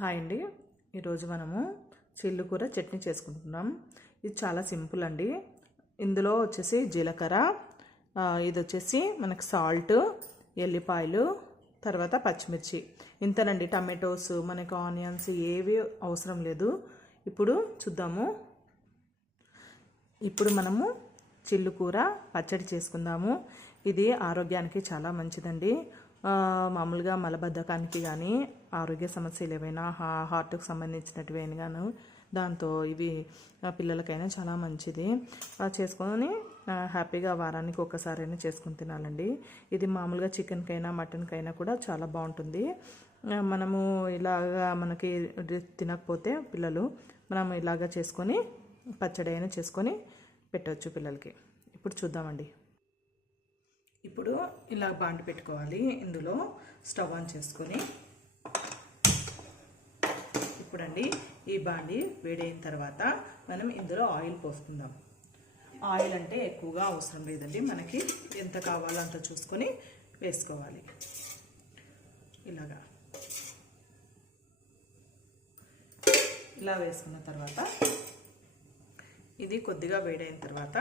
Hi అండి. ఈరోజు మనము చిల్లుకూర చట్నీ చేసుకుంటున్నాం. ఇది చాలా సింపుల్ అండి. ఇందులో వచ్చేసి జీలకర్ర, ఇది వచ్చేసి మనకు సాల్ట్, ఎల్లిపాయలు, తర్వాత పచ్చిమిర్చి, ఇంతనండి. టమాటోస్, మనకు ఆనియన్స్ ఏవి అవసరం లేదు. ఇప్పుడు చూద్దాము. ఇప్పుడు మనము చిల్లుకూర పచ్చడి చేసుకుందాము. ఇది ఆరోగ్యానికి చాలా మంచిదండి. మామూలుగా మలబద్ధకానికి కానీ ఆరోగ్య సమస్యలు ఏవైనా హార్ట్కి సంబంధించినటివైనా గాను దాంతో ఇవి పిల్లలకైనా చాలా మంచిది. చేసుకొని హ్యాపీగా వారానికి ఒకసారైనా చేసుకొని తినాలండి. ఇది మామూలుగా చికెన్కైనా మటన్కైనా కూడా చాలా బాగుంటుంది. మనము ఇలాగా మనకి తినకపోతే పిల్లలు మనం ఇలాగా చేసుకొని పచ్చడి అయినా చేసుకొని పెట్టవచ్చు పిల్లలకి. ఇప్పుడు చూద్దామండి. ఇప్పుడు ఇలా బాండి పెట్టుకోవాలి. ఇందులో స్టవ్ ఆన్ చేసుకొని ఇప్పుడండి ఈ బాండి వేడైన తర్వాత మనం ఇందులో ఆయిల్ పోసుకుందాం. ఆయిల్ అంటే ఎక్కువగా అవసరం లేదండి, మనకి ఎంత కావాలో అంత చూసుకొని వేసుకోవాలి. ఇలా వేసుకున్న తర్వాత ఇది కొద్దిగా వేడైన తర్వాత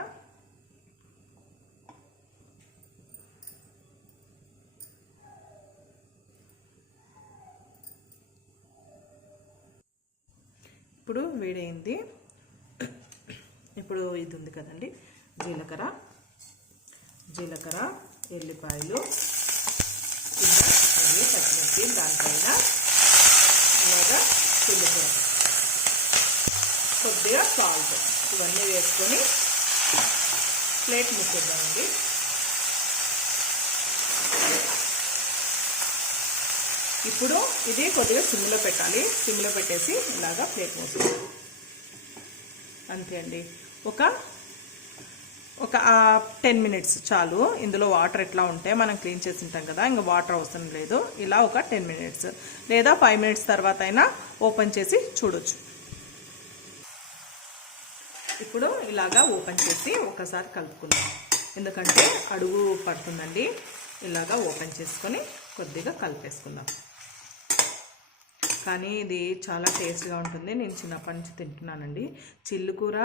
ఇప్పుడు వేడైంది. ఇప్పుడు ఇది ఉంది కదండి, జీలకర్ర, ఎల్లిపాయలు, పచ్చిమిర్చి, దానిపైన అలాగా చిల్లుకూర, కొద్దిగా సాల్ట్, ఇవన్నీ వేసుకొని ప్లేట్ ముక్కేద్దామండి. ఇప్పుడు ఇది కొద్దిగా సిమ్లో పెట్టాలి. సిమ్లో పెట్టేసి ఇలాగా ప్లేట్ మూసుకోవాలి. అంతే అండి. ఒక 10 మినిట్స్ చాలు. ఇందులో వాటర్ ఎట్లా ఉంటే మనం క్లీన్ చేసి ఉంటాం కదా, ఇంకా వాటర్ అవసరం లేదు. ఇలా ఒక 10 మినిట్స్ లేదా 5 మినిట్స్ తర్వాత అయినా ఓపెన్ చేసి చూడొచ్చు. ఇప్పుడు ఇలాగా ఓపెన్ చేసి ఒకసారి కలుపుకుందాం, ఎందుకంటే అడుగు పడుతుందండి. ఇలాగా ఓపెన్ చేసుకొని కొద్దిగా కలిపేసుకుందాం. కానీ ఇది చాలా టేస్ట్గా ఉంటుంది. నేను చిన్నప్పటి నుంచి తింటున్నానండి. చిల్లుకూర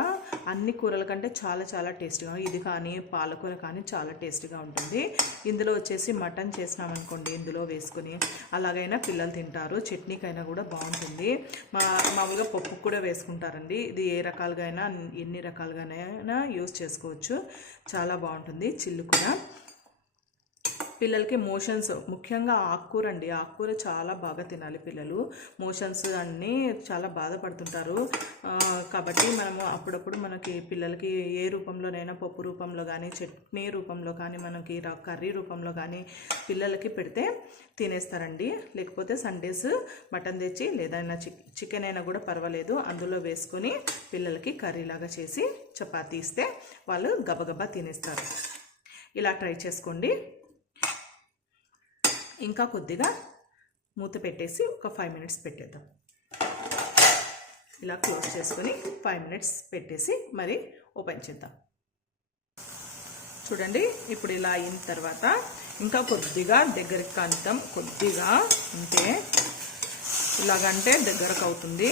అన్ని కూరల కంటే చాలా చాలా టేస్ట్గా, ఇది కానీ పాలకూర కానీ చాలా టేస్ట్గా ఉంటుంది. ఇందులో వచ్చేసి మటన్ చేసినామనుకోండి, ఇందులో వేసుకొని అలాగైనా పిల్లలు తింటారు. చట్నీకైనా కూడా బాగుంటుంది. మామూలుగా పప్పుకు కూడా వేసుకుంటారండి. ఇది ఏ రకాలుగా అయినా ఎన్ని రకాలుగానైనా యూజ్ చేసుకోవచ్చు. చాలా బాగుంటుంది చిల్లుకూర. పిల్లలకి మోషన్స్, ముఖ్యంగా ఆకుకూర అండి. ఆకుకూర చాలా బాగా తినాలి పిల్లలు. మోషన్స్ అన్నీ చాలా బాధపడుతుంటారు. కాబట్టి మనము అప్పుడప్పుడు మనకి పిల్లలకి ఏ రూపంలోనైనా, పప్పు రూపంలో కానీ, చట్నీ రూపంలో కానీ, మనకి కర్రీ రూపంలో కానీ పిల్లలకి పెడితే తినేస్తారండి. లేకపోతే సండేస్ మటన్ తెచ్చి లేదా చికెన్ అయినా కూడా పర్వాలేదు, అందులో వేసుకొని పిల్లలకి కర్రీలాగా చేసి చపాతీ ఇస్తే వాళ్ళు గబగబా తినేస్తారు. ఇలా ట్రై చేసుకోండి. ఇంకా కొద్దిగా మూత పెట్టేసి ఒక 5 మినిట్స్ పెట్టేద్దాం. ఇలా క్లోజ్ చేసుకొని 5 మినిట్స్ పెట్టేసి మరి ఓపెన్ చేద్దాం. చూడండి, ఇప్పుడు ఇలా అయిన తర్వాత ఇంకా కొద్దిగా దగ్గరికి కానిద్దాం. కొద్దిగా అంటే ఇలాగంటే దగ్గరకు అవుతుంది.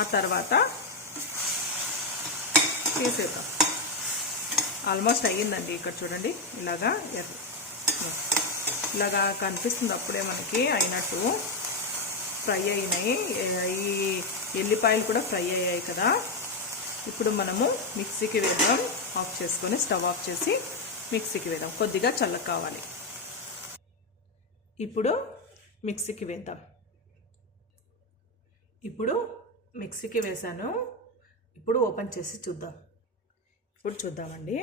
ఆ తర్వాత తీసేద్దాం. ఆల్మోస్ట్ అయ్యిందండి. ఇక్కడ చూడండి, ఇలాగా కనిపిస్తుంది. అప్పుడే మనకి అయినట్టు ఫ్రై అయినాయి. ఈ ఎల్లిపాయలు కూడా ఫ్రై అయ్యాయి కదా. ఇప్పుడు మనము మిక్సీకి వేద్దాం. ఆఫ్ చేసుకొని స్టవ్ ఆఫ్ చేసి మిక్సీకి వేద్దాం. కొద్దిగా చల్లగా కావాలి. ఇప్పుడు మిక్సీకి వేద్దాం. ఇప్పుడు మిక్సీకి వేసాను. ఇప్పుడు ఓపెన్ చేసి చూద్దాం. ఇప్పుడు చూద్దామండి.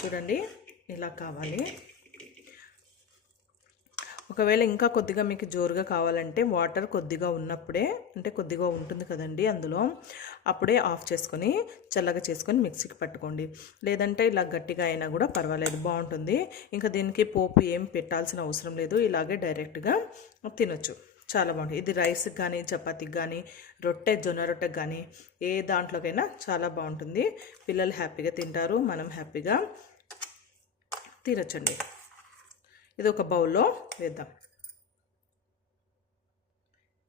చూడండి, ఇలా కావాలి. ఒకవేళ ఇంకా కొద్దిగా మీకు జోరుగా కావాలంటే వాటర్ కొద్దిగా ఉన్నప్పుడే, అంటే కొద్దిగా ఉంటుంది కదండి అందులో, అప్పుడే ఆఫ్ చేసుకొని చల్లగా చేసుకొని మిక్సీకి పట్టుకోండి. లేదంటే ఇలా గట్టిగా అయినా కూడా పర్వాలేదు, బాగుంటుంది. ఇంకా దీనికి పోపు ఏం పెట్టాల్సిన అవసరం లేదు. ఇలాగే డైరెక్ట్గా తినొచ్చు. చాలా బాగుంటుంది. ఇది రైస్కి కానీ, చపాతీకి కానీ, జొన్న రొట్టెకి కానీ ఏ దాంట్లోకైనా చాలా బాగుంటుంది. పిల్లలు హ్యాపీగా తింటారు, మనం హ్యాపీగా తినొచ్చండి. ఇది ఒక బౌల్లో వేద్దాం.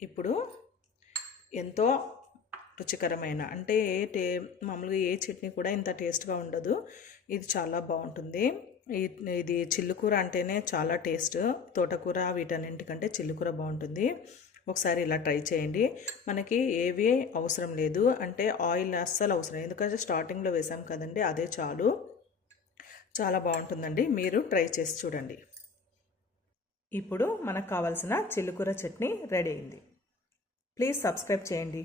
ఇప్పుడు ఎంతో రుచికరమైన అంటే మామూలుగా ఏ చట్నీ కూడా ఇంత టేస్ట్గా ఉండదు. ఇది చాలా బాగుంటుంది. ఇది చిల్లుకూర అంటేనే చాలా టేస్ట్. తోటకూర వీటన్నింటికంటే చిల్లుకూర బాగుంటుంది. ఒకసారి ఇలా ట్రై చేయండి. మనకి ఏవి అవసరం లేదు, అంటే ఆయిల్ అస్సలు అవసరం, ఎందుకంటే స్టార్టింగ్లో వేసాం కదండి, అదే చాలు. చాలా బాగుంటుందండి, మీరు ట్రై చేసి చూడండి. ఇప్పుడు మనకు కావాల్సిన చిల్లుకూర చట్నీ రెడీ అయింది. ప్లీజ్ సబ్స్క్రైబ్ చేయండి.